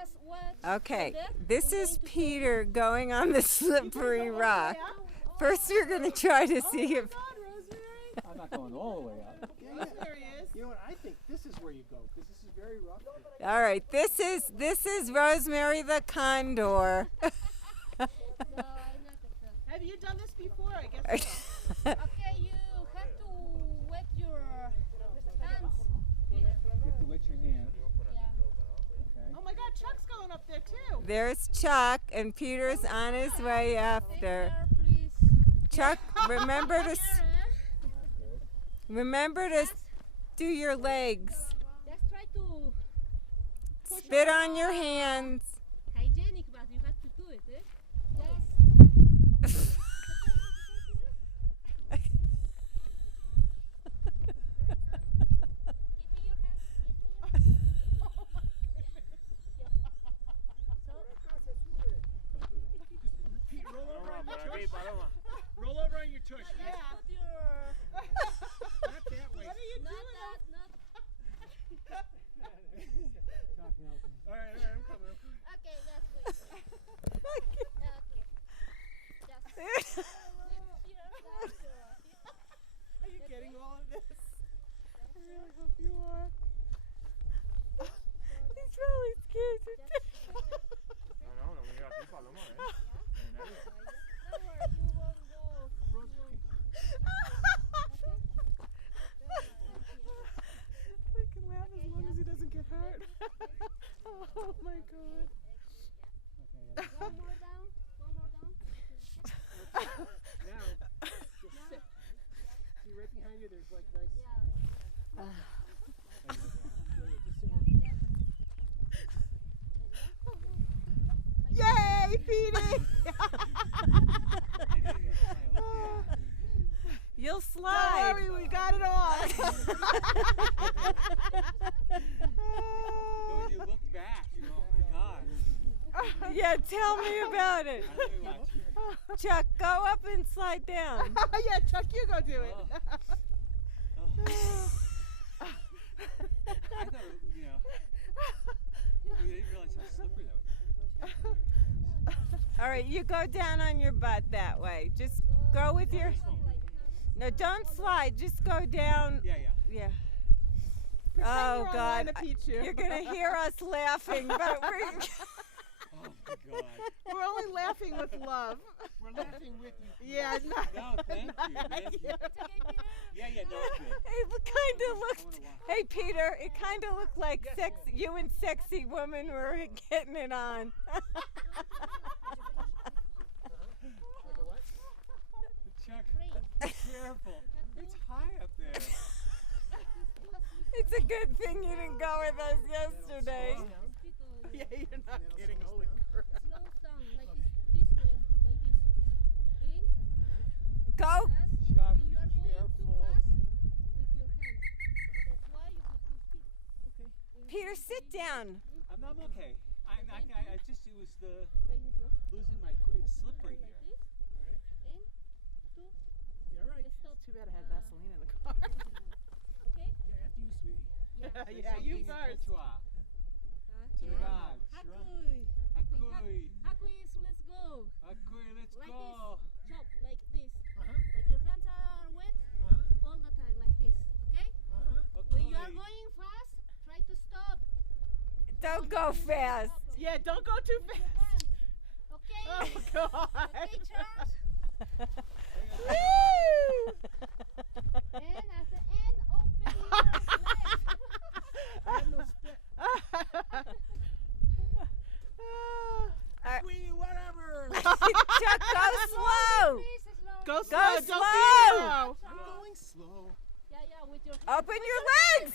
Just watch. Okay, the back this and is going to Peter going on the slippery rock. First, we're going to try to see if. I'm not going all the way out. There he is. You know what? I think this is where you go because this is very rough. All right, this is Rosemary the condor. No, I'm not the front. Have you done this before? I guess so. Okay, you have to wet your hands. You have to wet your hand. Yeah. Oh my God, Chuck's going up there too. There's Chuck, and Peter's on his way Take after. care, please. Chuck, remember to Here, do your legs. Just try to Spit on your hands. hygienic, but you have to do it. Just give me your hands. Give me your Pete, roll over on your tush. Roll over on your tush. Just Yeah. put your Not that way. What are you not doing? that not All right, I'm coming. okay. That's good. Okay. Just Are you getting all of this? I really hope you are. He's really scared. We can laugh as long as he doesn't get hurt. Oh my God. One more down. One more down. Now, just sit. See right behind you, there's like nice. Yeah. Yay, Petey! You'll Don't slide. worry, we got it all. When you look back, you go, oh my God. Yeah, tell me about it. Let me watch you. Chuck, go up and slide down. Yeah, Chuck, you go do it. I thought, you know, we didn't realize how slippery that was. All right, you go down on your butt that way. Just go with your. No, don't slide. Just go down. Yeah, yeah. Yeah. Pretend Oh you're on God, Lana Pichu. you're gonna hear us laughing, but we're. Oh my God. We're only laughing with love. We're laughing with you. Yeah, not. No, thank you. Thank you. Yeah, yeah, no, it's good. It kind of looked. Hey Peter, it kind of looked like you and sexy woman were getting it on. Chuck, be careful. It's high up there. It's a good thing you didn't go with us yesterday. Yeah, you're not kidding. Holy crap. Slow down like this way, like this. In, Go. fast. Chuck, When you are be going too careful. fast with your hands. That's why you have to speed. Okay. Peter, sit down. I'm okay. I just, it was the Like this, no? losing my grip. It's slippery Like here. this. In, two, You're all right. stop. Too bad I had Vaseline in the car. Okay? Yeah, after you, sweetie. Yeah, you first. Okay. God. Hakui. Hakui. Hakui is let's go. Hakui, let's Like go. this. Chop like this. Uh-huh. Like your hands are wet Uh-huh. all the time like this. Okay? Uh-huh. When you are Hakui. going fast, try to stop. Don't go fast. Yeah, don't go too With fast. your hands. Okay? Oh, God. Okay, Charles? Woo! And at the end, open your legs. I have no spit. Wee, whatever. Chuck, go slow. Please, slow. Go slow. Go Don't slow. be slow. I'm going slow. Yeah, with your hands. Open your legs.